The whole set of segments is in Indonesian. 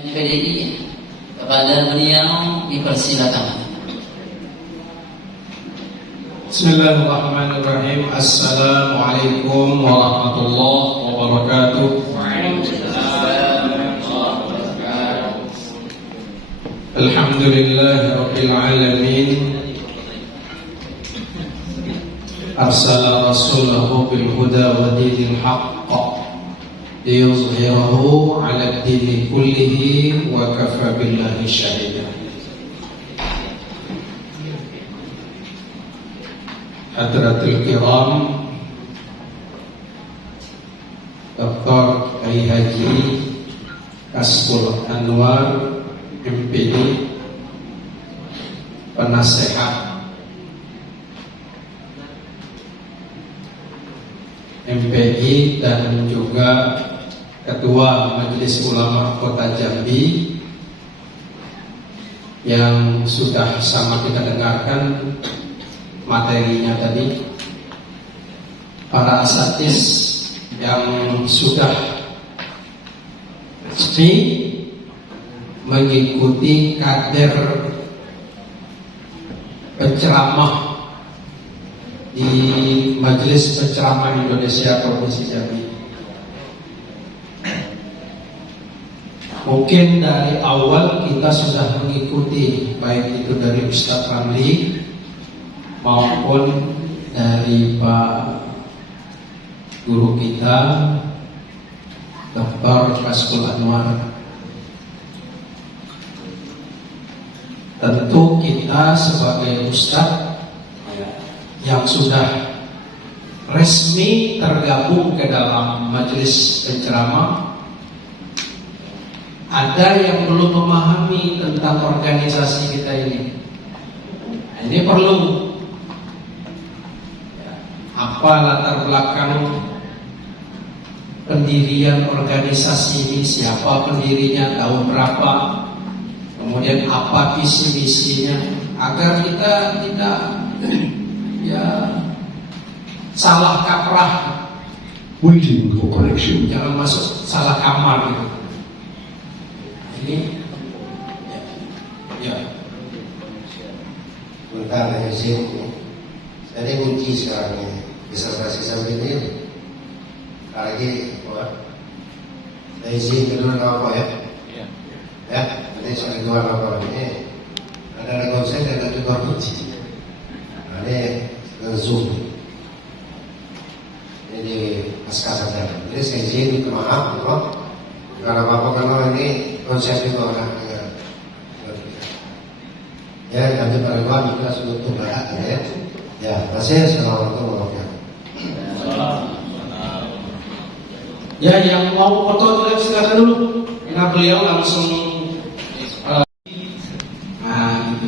PDI, kepada beliau dipersilakan. Bismillahirrahmanirrahim. Assalamualaikum warahmatullahi wabarakatuh. Alhamdulillahirabbil alamin. Arsala rasulahu bil huda wa dinil haqq liyuzhirahu 'ala ad-dini kullihi wa kafa billahi shahida. Hadratul kiram, Dr. Kiai Haji Kasbul Anwar MPD, penasehat MPI dan juga Ketua Majelis Ulama Kota Jambi yang sudah sama kita dengarkan materinya tadi, para asatidz yang sudah resmi mengikuti kader penceramah di Majelis Penceramah Indonesia Provinsi Jambi. Mungkin dari awal kita sudah mengikuti, baik itu dari Ustadz Ramli maupun dari Pak guru kita Dr. Kasbul Anwar. Tentu kita sebagai ustadz yang sudah resmi tergabung ke dalam majelis penceramah, ada yang belum memahami tentang organisasi kita ini. Ini perlu apa latar belakang pendirian organisasi ini, siapa pendirinya, tahun berapa, kemudian apa visi misinya, agar kita tidak salah kaprah, waiting for connection. jangan masuk salah kamar gitu. Ini bentar ya sih, saya kunci sekarang ini disertasi sampai ini lagi saya izin dulu apa ya nanti soal dua apa ini ada rekonsel dan ada dua kunci, ini Zoom ini di pasca saja, jadi saya izin ke maaf bukan apa-apa karena ini konsep itu orang ya nanti pada dua kita sudah berat ya masih assalamualaikum warahmatullahi. ya yang mau foto silakan dulu, karena beliau langsung gitu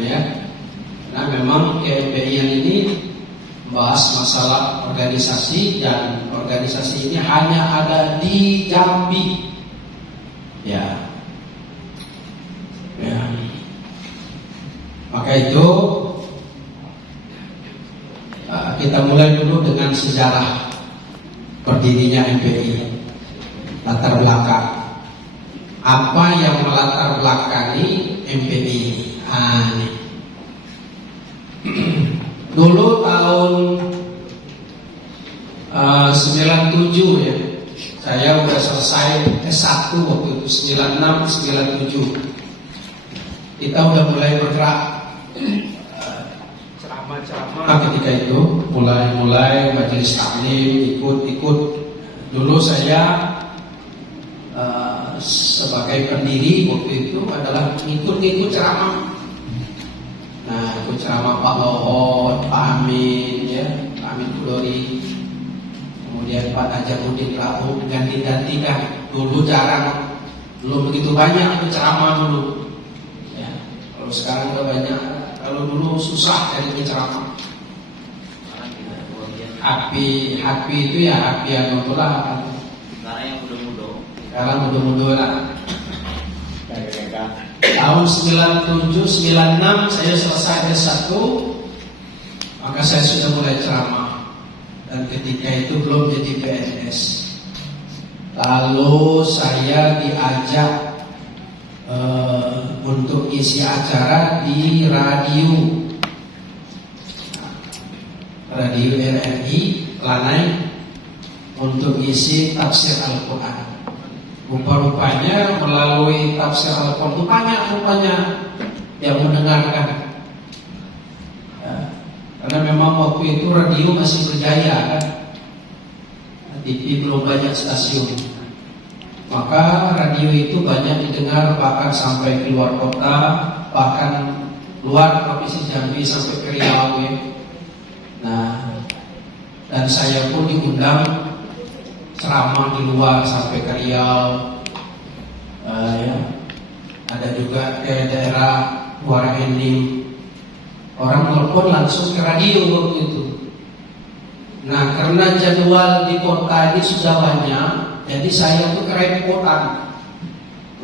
ya. Nah memang KMPI ini membahas masalah organisasi, dan organisasi ini hanya ada di Jambi ya. Maka itu kita mulai dulu dengan sejarah berdirinya MPI, latar belakang. Apa yang melatar belakangi MPI? Dulu tahun 97 ya, saya udah selesai S1 waktu itu, 96, 97 kita udah mulai bergerak ceramah ketika itu, mulai majelis taklim, ikut. Dulu saya sebagai pendiri waktu itu adalah ikut ceramah. Nah, ikut ceramah Pak Lohot, Pak Amin, ya, Pak Amin Kudori, kemudian Pak Najamuddin Rahub, ganti-gantikan. Dulu jarang, belum begitu banyak ceramah dulu. Ya, kalau sekarang udah banyak. Kalau dulu susah cari penceramah. Happy itu ya happy yang itulah. Sekarang yang muda-muda. Sekarang muda-muda lah. Tahun 97, 96 saya selesai S1, maka saya sudah mulai ceramah. Dan ketika itu belum jadi PNS. Lalu saya diajak untuk isi acara di radio RRI Lanai untuk isi tafsir Al-Quran. Rupa-rupanya melalui tafsir Al-Quran itu banyak rupanya yang mendengarkan. Karena memang waktu itu radio masih berjaya kan, TV belum banyak stasiun, maka radio itu banyak didengar bahkan sampai keluar kota, bahkan luar provinsi Jambi sampai ke Riau ya. Nah, dan saya pun diundang ceramah di luar sampai ke Riau, ya. Ada juga ke daerah Muara Enim. Orang telepon langsung ke radio waktu itu. Nah, karena jadwal di kota ini sudah banyak, jadi saya tuh kerepotan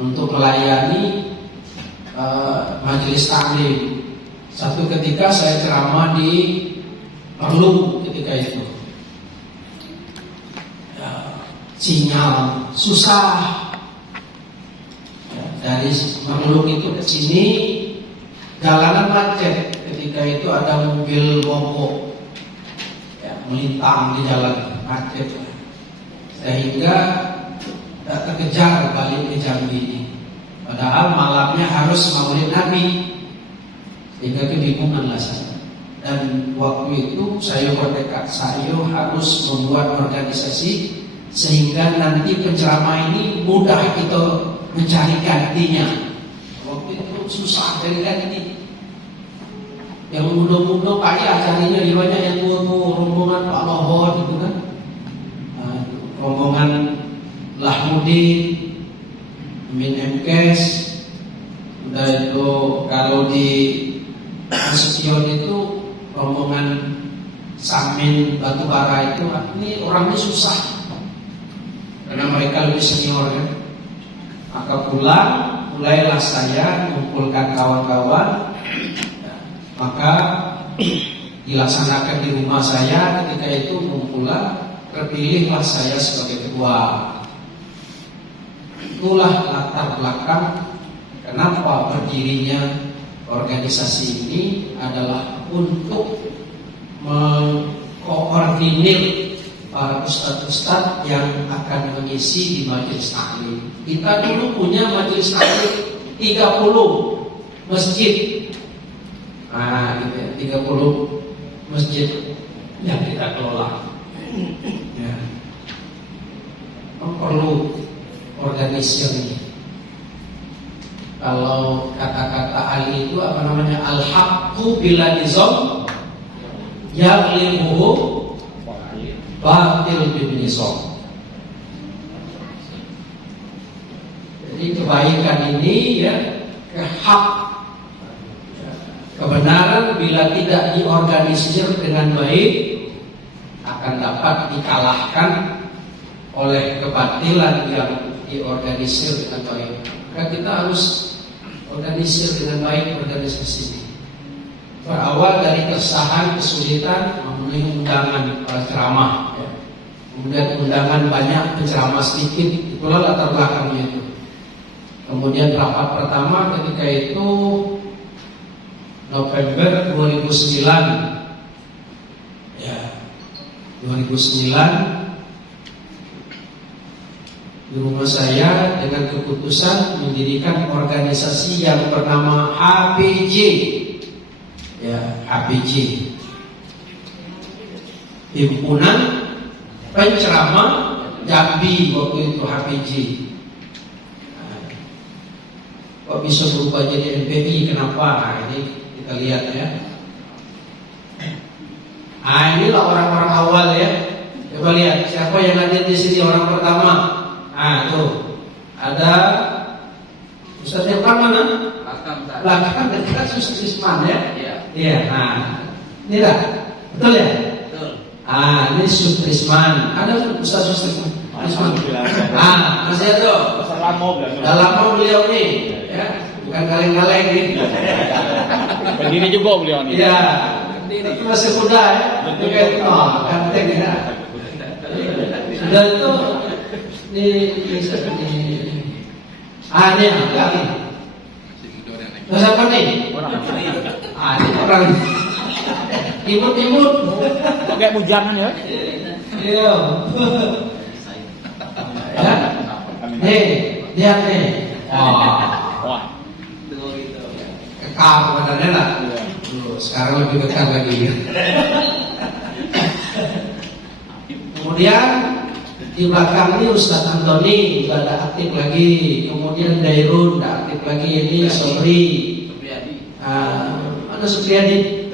untuk melayani majelis taklim. Satu ketika saya ceramah di Perlu ketika itu. Sinyal susah. Dari Perlu itu ke sini jalanan macet. Ketika itu ada mobil mogok melintang di jalan macet, sehingga tidak terkejar balik ke Jambi ini. Padahal malamnya harus maulid Nabi, sehingga kebingungan lah saya. Dan waktu itu saya bertekad, saya harus membuat organisasi sehingga nanti penceramah ini mudah kita mencari gantinya. Waktu itu susah cari ganti. Yang muda-muda kaya carinya, di banyak yang tua-tua, rombongan Pak Lohot gitu kan, rombongan Lahmudin, Min MKes, udah itu kalau di Nasution itu rombongan Samin Batubara itu, ini orangnya susah karena mereka lebih senior kan. Maka mulailah saya mengumpulkan kawan-kawan. Maka dilaksanakan di rumah saya. Ketika itu mengumpulkan, terpilihlah saya sebagai ketua. Itulah latar belakang kenapa berdirinya organisasi ini adalah untuk mengkoordinir para ustadz-ustadz yang akan mengisi di majelis taklim. Kita dulu punya majelis taklim 30 masjid. Nah, gitu ya, 30 masjid yang kita kelola. Ya. Perlu organisasi ini. Kalau kata-kata Ali itu apa namanya? Al-haqqu bila nizam yaghlibuhu batil bin nizam. Jadi kebaikan ini ya, hak, kebenaran bila tidak diorganisir dengan baik akan dapat dikalahkan oleh kebatilan yang diorganisir dengan baik. Maka kita harus organisir dengan baik organisasi ini. Berawal dari keresahan, kesulitan memenuhi undangan para ceramah, ya. Kemudian undangan banyak, penceramah sedikit. Itulah latar belakangnya itu. Kemudian rapat pertama ketika itu November 2009, ya, 2009 di rumah saya dengan keputusan mendirikan organisasi yang bernama HPJ, ya, HPJ, Himpunan Penceramah Jambi waktu itu HPJ. Kok bisa berubah jadi NPI? Kenapa? Nah, ini kita lihat ya. Nah, inilah orang-orang awal ya. Coba lihat siapa yang hadir di sini orang pertama. Ah, tuh ada Ustaz Irfan mana? Belakang dekat Ustaz Isman ya. Iya. Nah, ini dah. Betul ya? Betul. Ah, ini Ustaz Isman. Ada Ustaz Isman. Ah, masih ada tuh. Dah lama beliau nih, ya. Bukan kaleng-kaleng nih. Berdiri juga beliau nih. Iya. Itu masih muda ya. Betul. Oh, ganteng ya. Sudah itu ini Terus apa nih? Ini orang imut-imut. Kayak bujangan ya. Iya. Ya. Nih, lihat nih. Wah. Kekal badannya lah. Sekarang lebih kekal lagi. Kemudian di belakang ini Ustadz Antoni juga ada aktif lagi. Kemudian Dairun ada aktif lagi. Ini Sobri. Mana Supriyadi?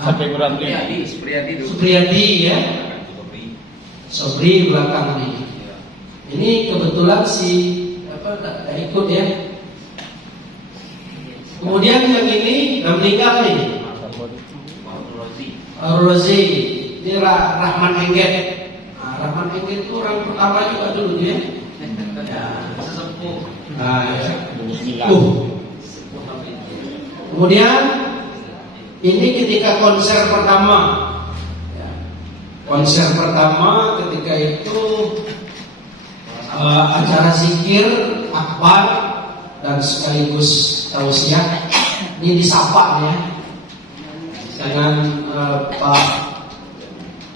Sampai kurang Supriyadi ya. Sobri belakang ini. Ini kebetulan si tak ikut ya. Kemudian yang ini udah meninggal nih. Rozi. Ini Rahman Engget. Rahman Engget itu orang pertama juga dulu ya. Sesepuh. Kemudian ini ketika konser pertama. Konser pertama ketika itu acara zikir akbar dan sekaligus tausiah. Ini disapa ya dengan Pak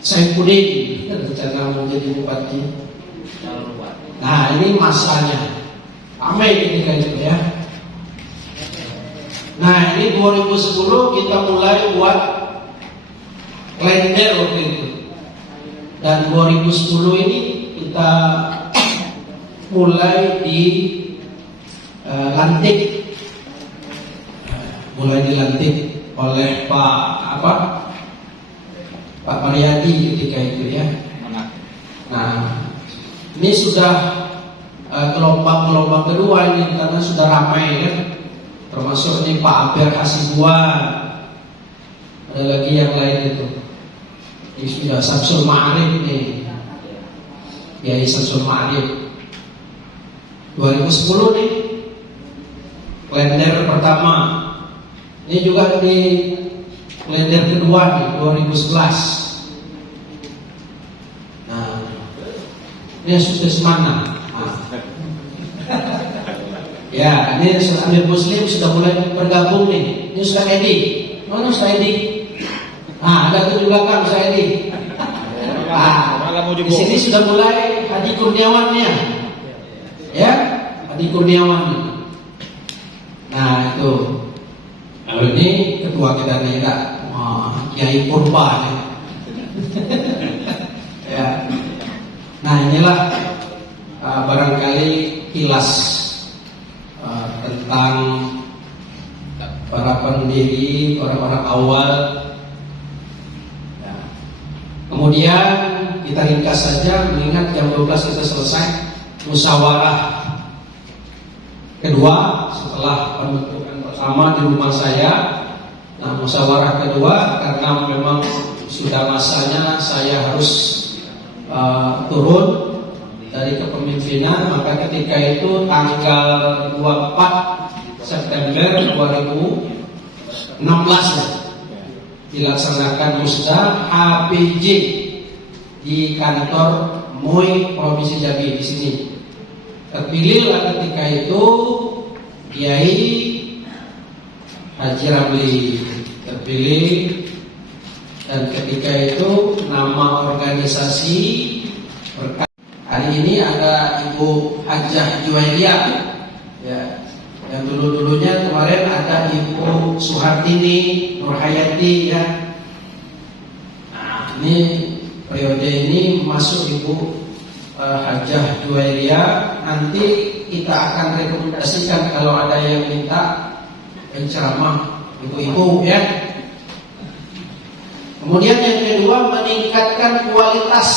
Saifuddin rencana mau jadi bupati. Nah ini masanya ramai ketika itu ya. Nah ini 2010 kita mulai buat kalender waktu itu. Dan 2010 ini kita mulai dilantik oleh Pak Mariadi ketika itu ya. Nah ini sudah gelombang kedua ini karena sudah ramai ya. Termasuk ini Pak Amir Hasibuan, ada lagi yang lain itu. Ini sudah Samsul Ma'arif nih, Kiai Samsul Ma'arif. 2010 nih, kalender pertama. Ini juga di kalender kedua nih, 2011. Nah, ini sudah semana. Ya, ini Amir Muslim sudah mulai bergabung nih. Ini Ustaz Edi. Mana Ustaz Edi? Ada tuh juga kan Ustaz Edi. Di sini sudah mulai Haji Kurniawannya. Ya, Haji Kurniawan. Nah, itu. Kalau ini ketua kita nih, Kiai Purba ya. Ya. Nah, inilah barangkali kilas tentang para pendiri, orang-orang awal. Ya. Kemudian kita ringkas saja, mengingat jam 12 kita selesai musyawarah kedua setelah pembentukan pertama di rumah saya. Nah, musyawarah kedua karena memang sudah masanya saya harus turun dari kepemimpinan, maka ketika itu tanggal 24 September 2016 ya, dilaksanakan musda HPJ di kantor MUI Provinsi Jambi di sini. Terpilihlah ketika itu Kiai Haji Ramli terpilih, dan ketika itu nama organisasi berkat. Hari ini ada Ibu Hajah Juwairiyah ya. Yang dulu-dulunya kemarin ada Ibu Suhartini Nurhayati ya. Nah, ini periode ini masuk Ibu Hajah Juwairiyah. Nanti kita akan rekomendasikan kalau ada yang minta penceramah ibu-ibu ya. Kemudian yang kedua, meningkatkan kualitas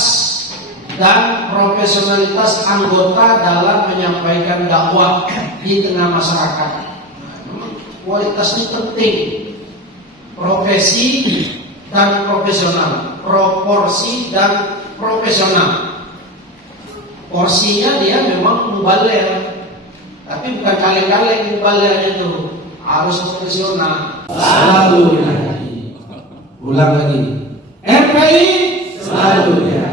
dan profesionalitas anggota dalam menyampaikan dakwah di tengah masyarakat. Kualitas ini penting. Profesi dan profesional, proporsi dan profesional. Porsinya dia memang mubaligh, tapi bukan kaleng-kaleng mubaligh itu, harus profesional. Selalu ulang lagi. RPI selalu ya.